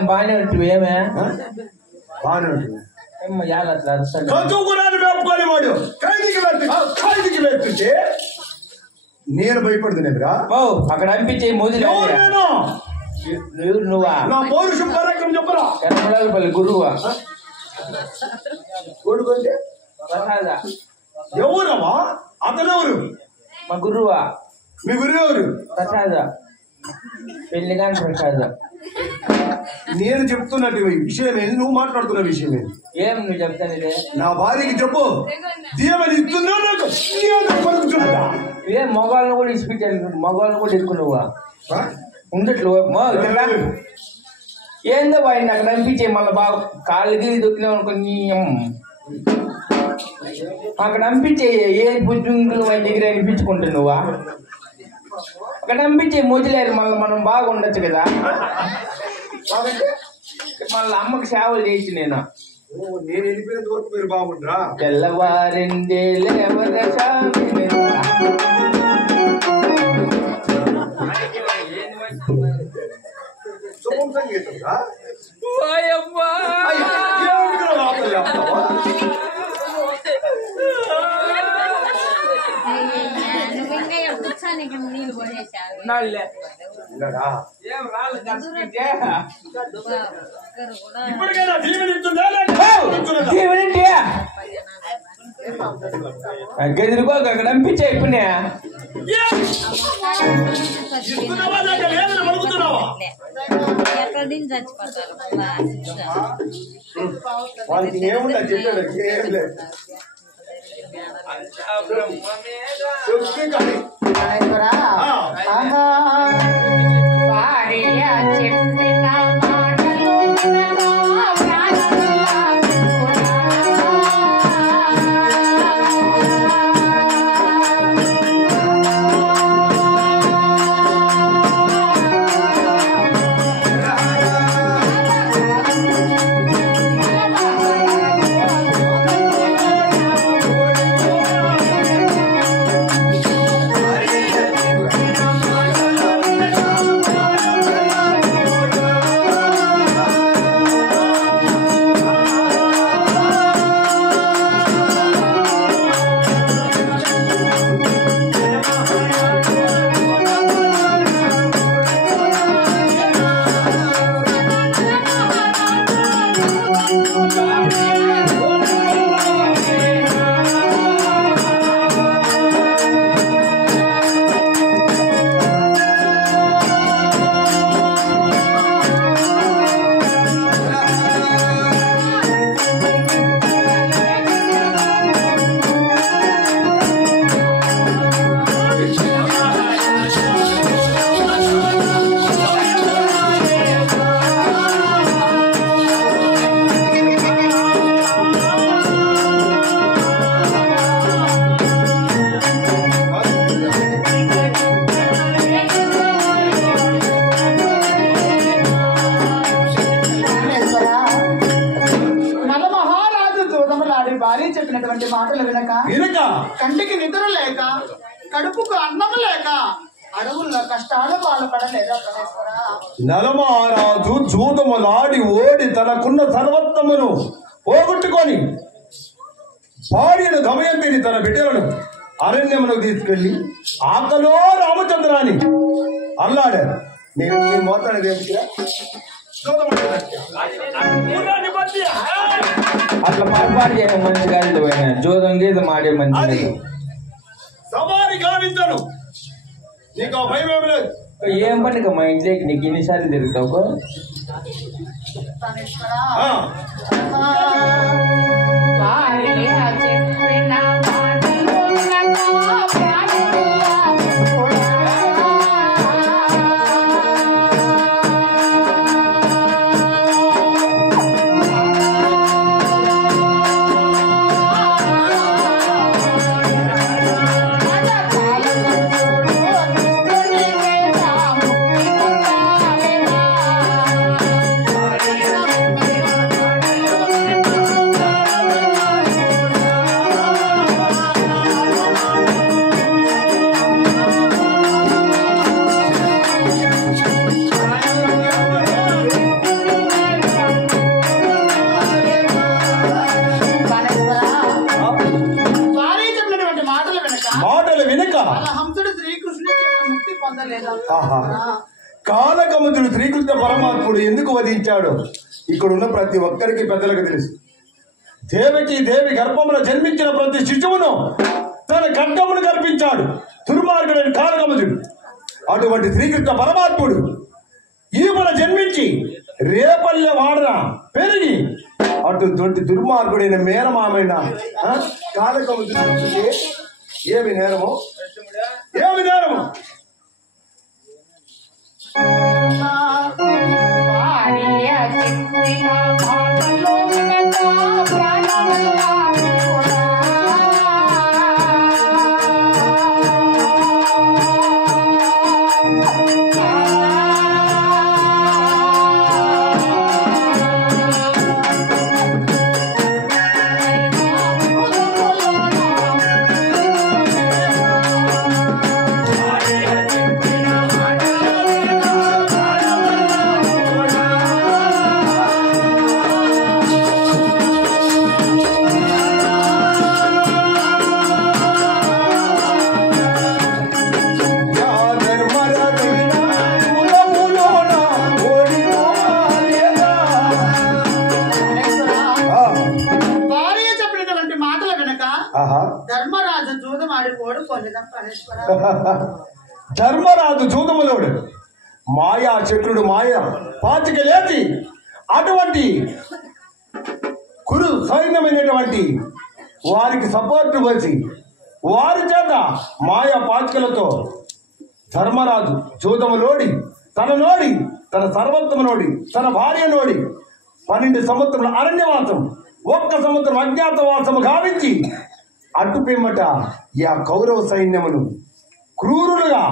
ఏం బాగానే ఉంటుంది ఏమే బాగానే ఉంటుంది ఏమో అట్లా చదువుకున్నాను మేపుకొని వాడు ఖైదీకి పెడుతుంటే నేను భయపడుతున్నారా అక్కడ అనిపించే మోదీ నువ్వా నా పౌరుషం పరాక్రమం చెప్పరా ఎర్రపల్లి గురువా కొడుకుంటే ఎవరమ్మా అతనెవరు మా గురువా మీ గురువు ఎవరు ప్రసాద పెళ్లి కానీ ప్రసాద నేను చెప్తున్నట్టు విషయం ఏంది నువ్వు మాట్లాడుతున్న విషయం ఏంది ఏం నువ్వు చెప్తాను ఇదే నా భార్యకి చెప్పు దీవెని ఇస్తున్నా నాకు పలుకుతున్నా ఏ మగవాళ్ళని కూడా ఇచ్చిపెట్టాను మగవాళ్ళని కూడా ఎక్కువ నువ్వా ఉండట్లు ఏందో వాడిని నాకు అనిపించే మళ్ళీ బాగా కాళ్ళు గిరి దొక్కినావు అనుకుని అక్కడ అనిపించే ఏ బుజ్జుంకులు వాడి దగ్గర అనిపించుకుంటా నువ్వా అక్కడ అనిపించే మొదలేరు మళ్ళీ మనం బాగా ఉండొచ్చు కదా మళ్ళీ అమ్మకి సేవలు చేసి నేను వెళ్ళిపోయినంత వరకు మీరు బాగుంటారా తెల్లవారిందే శుభం సంగీతం ఇప్పటికైనా గదిరిగో అక్కడ అనిపించా ఇప్పుడు వాళ్ళకి ఏముందా చెప్పాడు ఏం లేదు చెప్పినటువంటి మాటలు వినక కంటికి నిద్ర లేక కడుపుకు అన్నం లేక అడవుల్లో కష్టాలు బాధపడలేదా నలమహారాజు జూదములాడి ఓడి తనకున్న సర్వత్వమును పోగొట్టుకొని భార్యను దమయంతిని తన బిడ్డలను అరణ్యమునకు తీసుకెళ్లి ఆకలో రామచంద్రాన్ని అల్లాడారు. నేను మాట్లాడేది అట్లా పొరపాటు చేయడం మంచి కాదు. జోదం గీత మాడే మంచి సవారి గావించను. నీకు ఆ భయం ఏమి లేదు. ఏం పండుగ మా ఇంట్లోకి నీకు ఎన్నిసార్లు తిరుగుతావు? పొందలేదా ఆహా. కాలకముతుడు శ్రీకృష్ణ పరమాత్ముడు ఎందుకు వధించాడు ఇక్కడున్న ప్రతి ఒక్కరికి పెద్దలకు తెలుసు. దేవకి దేవి గర్భములో జన్మించిన ప్రతి శిశువును తన ఖడ్గమును కల్పించాడు దుర్మార్గుడైన కాలకముతుడు. అటువంటి శ్రీకృష్ణ పరమాత్ముడు ఈమెన జన్మించి రేపల్లె వాడన పెరిగి అటువంటి దుర్మార్గుడైన మేనమామైన కాలకముతుడు ఏమి నేరము ఏమి నేరము? ధర్మరాజు జూదమాడి ఓడిపోలేదా ప్రాణేశ్వర? ధర్మరాజు జూదములోడు మాయా చక్రుడు మాయ పాచిక లేచి అటువంటి కురు సైన్యమైనటువంటి వారికి సపోర్ట్ వచ్చి వారి చేత మాయా పాచికలతో ధర్మరాజు జూదములోడి తన సర్వత్వము నోడి తన భార్య నోడి 12 సంవత్సరముల అరణ్యవాసం 1 సంవత్సరం అజ్ఞాతవాసము గావించి అడ్డు పిమ్మట ఈ కౌరవ సైన్యమును క్రూరులుగా